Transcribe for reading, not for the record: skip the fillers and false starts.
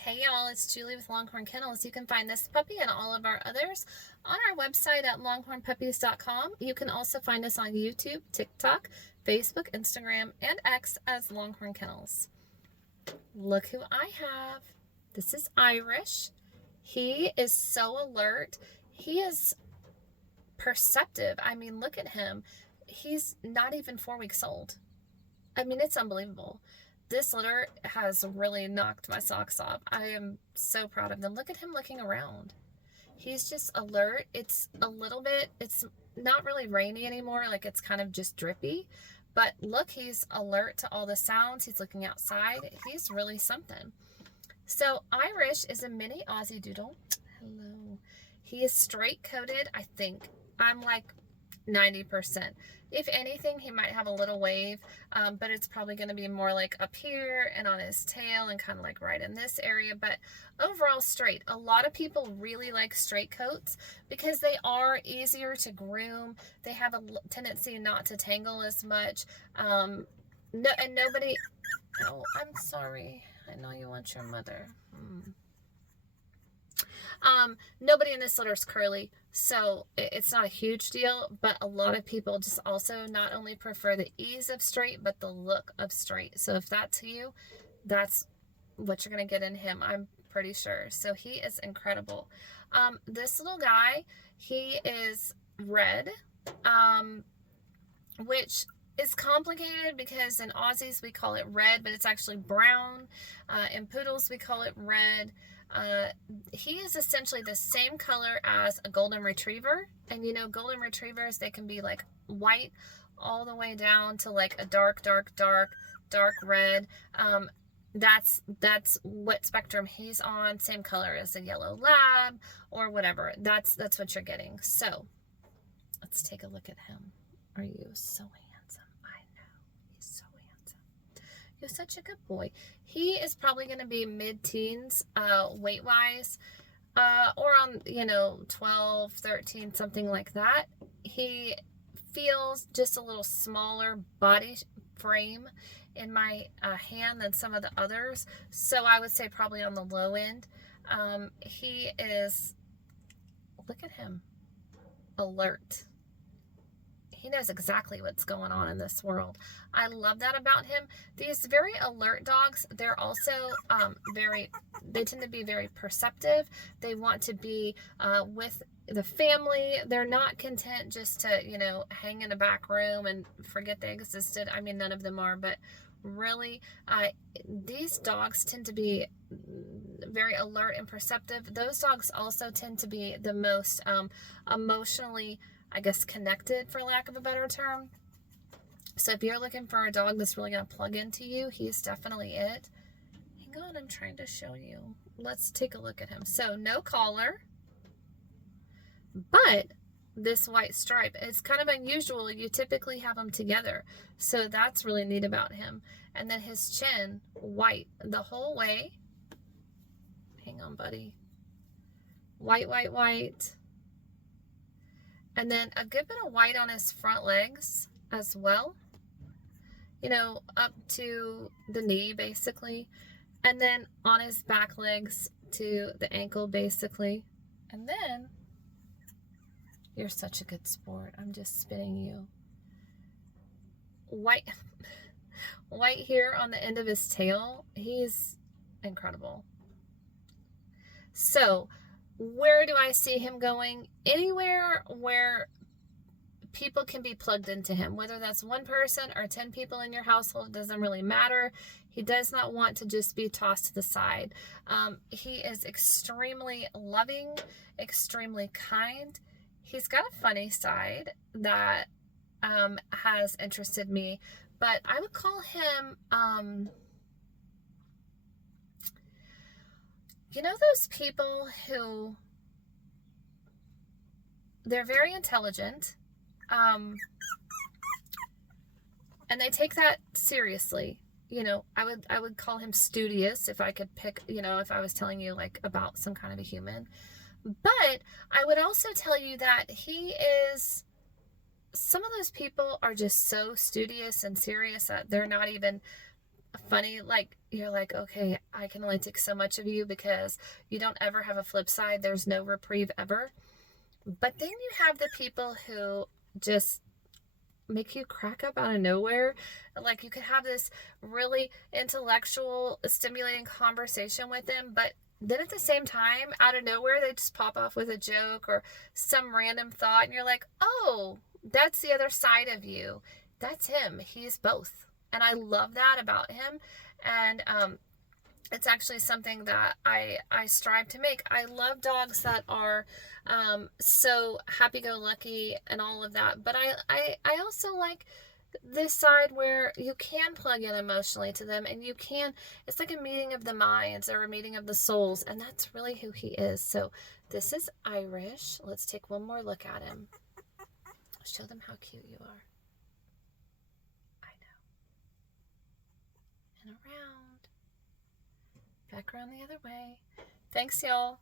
Hey y'all, it's Julie with Longhorn Kennels. You can find this puppy and all of our others on our website at longhornpuppies.com. You can also find us on YouTube, TikTok, Facebook, Instagram, and X as Longhorn Kennels. Look who I have. This is Irish. He is so alert. He is perceptive. I mean, look at him. He's not even 4 weeks old. I mean, it's unbelievable. This litter has really knocked my socks off. I am so proud of them. Look at him looking around. He's just alert. It's a little bit, it's not really rainy anymore. Like it's kind of just drippy. But look, he's alert to all the sounds. He's looking outside. He's really something. So Irish is a mini Aussiedoodle. Hello. He is straight coated, I think. I'm like 90%. If anything, he might have a little wave, but it's probably going to be more like up here and on his tail and kind of like right in this area, but overall straight. A lot of people really like straight coats because they are easier to groom. They have a tendency not to tangle as much. And nobody, oh, I'm sorry. I know you want your mother. Nobody in this litter is curly, so it's not a huge deal, but a lot of people just also not only prefer the ease of straight, but the look of straight. So if that's you, that's what you're going to get in him, I'm pretty sure. So he is incredible. This little guy, he is red, which is complicated because in Aussies we call it red, but it's actually brown. In poodles we call it red. He is essentially the same color as a golden retriever, and you know, golden retrievers, they can be like white all the way down to like a dark red. That's what spectrum he's on. Same color as a yellow lab or whatever. That's what you're getting. So let's take a look at him. Are you so handsome? I know, he's so handsome. You're such a good boy. He is probably going to be mid-teens weight-wise, or on, 12, 13, something like that. He feels just a little smaller body frame in my hand than some of the others, so I would say probably on the low end. He is, look at him, alert. He knows exactly what's going on in this world. I love that about him. These very alert dogs, they're also they tend to be very perceptive. They want to be with the family. They're not content just to, hang in a back room and forget they existed. I mean, none of them are, but really, these dogs tend to be very alert and perceptive. Those dogs also tend to be the most emotionally, I guess, connected, for lack of a better term. So if you're looking for a dog that's really going to plug into you, he's definitely it. Hang on, I'm trying to show you. Let's take a look at him. So no collar, but this white stripe, it's kind of unusual. You typically have them together. So that's really neat about him. And then his chin, white the whole way. Hang on, buddy. White, white, white. And then a good bit of white on his front legs as well, up to the knee basically. And then on his back legs to the ankle basically. And then, you're such a good sport. I'm just spinning you. White here on the end of his tail. He's incredible. So, where do I see him going? Anywhere where people can be plugged into him, whether that's one person or 10 people in your household, doesn't really matter. He does not want to just be tossed to the side. He is extremely loving, extremely kind. He's got a funny side that has interested me, but I would call him, those people who, they're very intelligent, and they take that seriously. I would call him studious if I could pick, if I was telling you like about some kind of a human. But I would also tell you that he is, some of those people are just so studious and serious that they're not even funny, like you're like, okay, I can only take so much of you because you don't ever have a flip side. There's no reprieve ever. But then you have the people who just make you crack up out of nowhere. Like you could have this really intellectual, stimulating conversation with them, but then at the same time, out of nowhere, they just pop off with a joke or some random thought, and you're like, oh, that's the other side of you. That's him. He's both. And I love that about him. And it's actually something that I strive to make. I love dogs that are so happy-go-lucky and all of that, but I also like this side where you can plug in emotionally to them, and you can, it's like a meeting of the minds or a meeting of the souls, and that's really who he is. So this is Irish. Let's take one more look at him. Show them how cute you are. I know. And around. Back around the other way. Thanks, y'all.